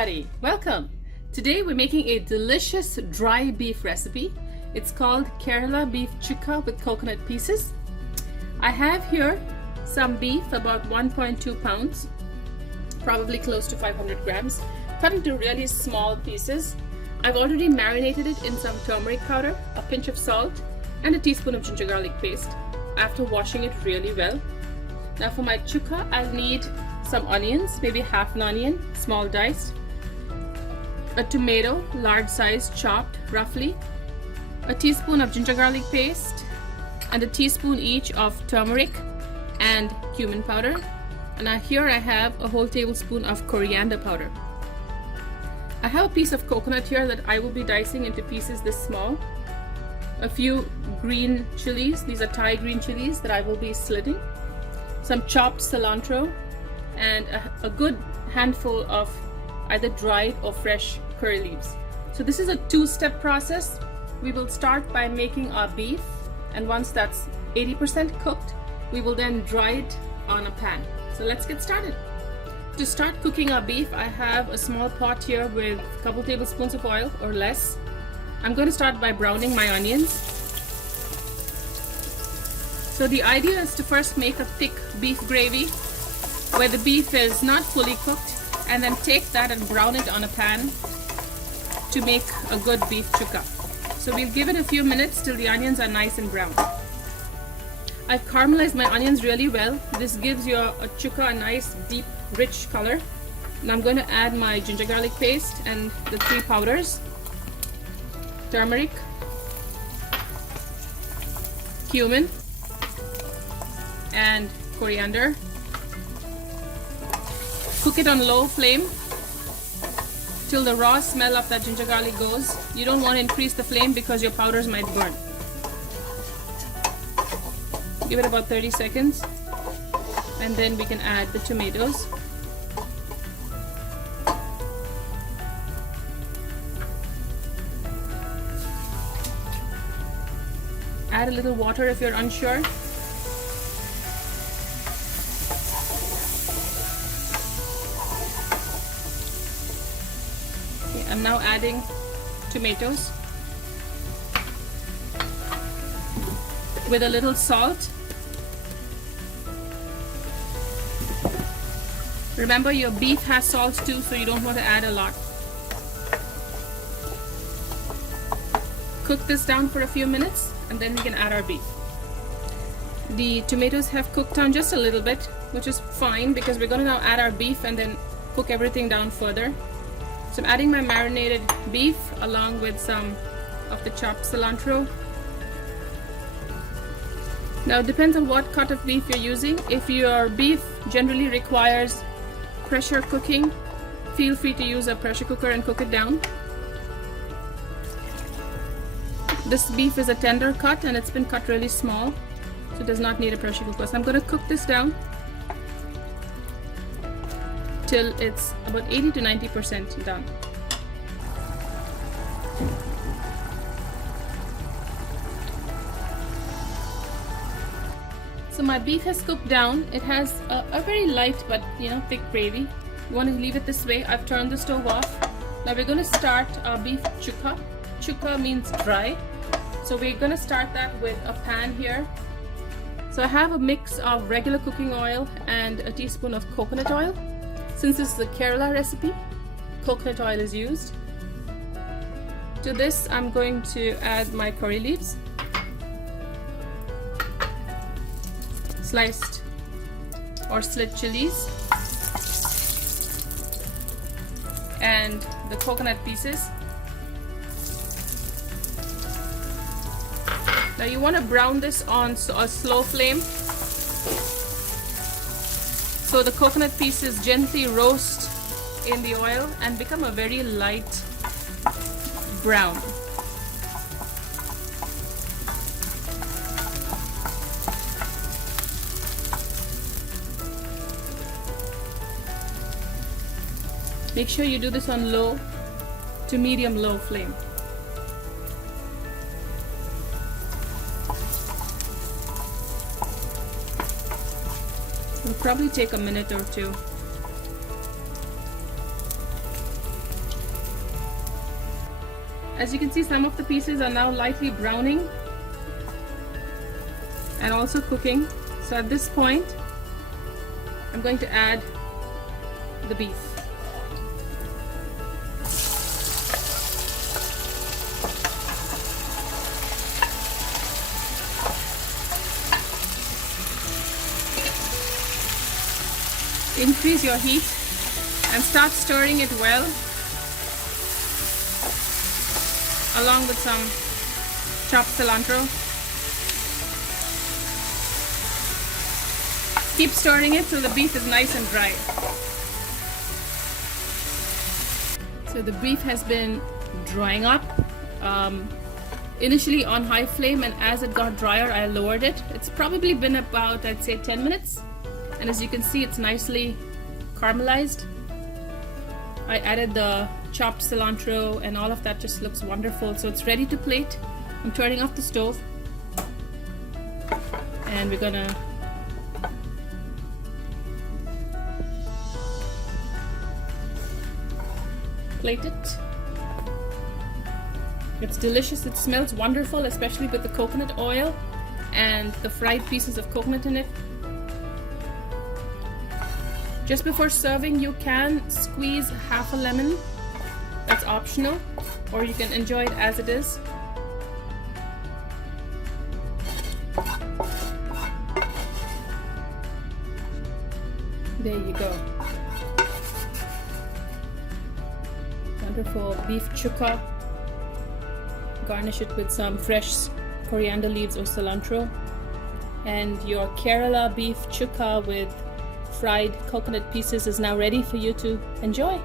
everybody, welcome. Today we're making a delicious dry beef recipe. It's called Kerala beef chukka with coconut pieces. I have here some beef, about 1.2 pounds, probably close to 500 grams, cut into really small pieces. I've already marinated it in some turmeric powder, a pinch of salt, and a teaspoon of ginger garlic paste after washing it really well. Now for my chukka, I'll need some onions, maybe half an onion, small diced, a tomato, large size, chopped roughly, a teaspoon of ginger garlic paste, and a teaspoon each of turmeric and cumin powder. And here I have a whole tablespoon of coriander powder. I have a piece of coconut here that I will be dicing into pieces this small. A few green chilies, these are Thai green chilies that I will be slitting. Some chopped cilantro, and a good handful of either dried or fresh curry leaves. So this is a two-step process. We will start by making our beef, and once that's 80% cooked, we will then dry it on a pan. So let's get started. To start cooking our beef, I have a small pot here with a couple tablespoons of oil or less. I'm going to start by browning my onions. So the idea is to first make a thick beef gravy where the beef is not fully cooked, and then take that and brown it on a pan to make a good beef chukka. So we'll give it a few minutes till the onions are nice and brown. I've caramelized my onions really well. This gives your chukka a nice deep rich color. And I'm going to add my ginger garlic paste and the three powders: turmeric, cumin, and coriander. Cook it on low flame till the raw smell of that ginger garlic goes. You don't want to increase the flame because your powders might burn. Give it about 30 seconds, and then we can add the tomatoes. Add a little water if you're unsure. I'm now adding tomatoes with a little salt. Remember, your beef has salt too, so you don't want to add a lot. Cook this down for a few minutes, and then we can add our beef. The tomatoes have cooked down just a little bit, which is fine because we're going to now add our beef and then cook everything down further. So I'm adding my marinated beef along with some of the chopped cilantro. Now it depends on what cut of beef you're using. If your beef generally requires pressure cooking, feel free to use a pressure cooker and cook it down. This beef is a tender cut and it's been cut really small, so it does not need a pressure cooker. So I'm going to cook this down till it's about 80 to 90% done. So my beef has cooked down. It has a very light but thick gravy. You want to leave it this way. I've turned the stove off. Now we're going to start our beef chukka. Chukka means dry. So we're going to start that with a pan here. So I have a mix of regular cooking oil and a teaspoon of coconut oil. Since this is a Kerala recipe, coconut oil is used. To this, I'm going to add my curry leaves, sliced or slit chilies, and the coconut pieces. Now you want to brown this on a slow flame, so the coconut pieces gently roast in the oil and become a very light brown. Make sure you do this on low to medium low flame. It'll probably take a minute or two. As you can see, some of the pieces are now lightly browning and also cooking. So at this point, I'm going to add the beef. Increase your heat and start stirring it well, along with some chopped cilantro. Keep stirring it till the beef is nice and dry. So the beef has been drying up, initially on high flame, and as it got drier I lowered it. It's probably been about, I'd say, 10 minutes. And as you can see, it's nicely caramelized. I added the chopped cilantro and all of that just looks wonderful. So it's ready to plate. I'm turning off the stove and we're gonna plate it. It's delicious. It smells wonderful, especially with the coconut oil and the fried pieces of coconut in it. Just before serving, you can squeeze half a lemon. That's optional, or you can enjoy it as it is. There you go. Wonderful beef chukka. Garnish it with some fresh coriander leaves or cilantro. And your Kerala beef chukka with fried coconut pieces is now ready for you to enjoy.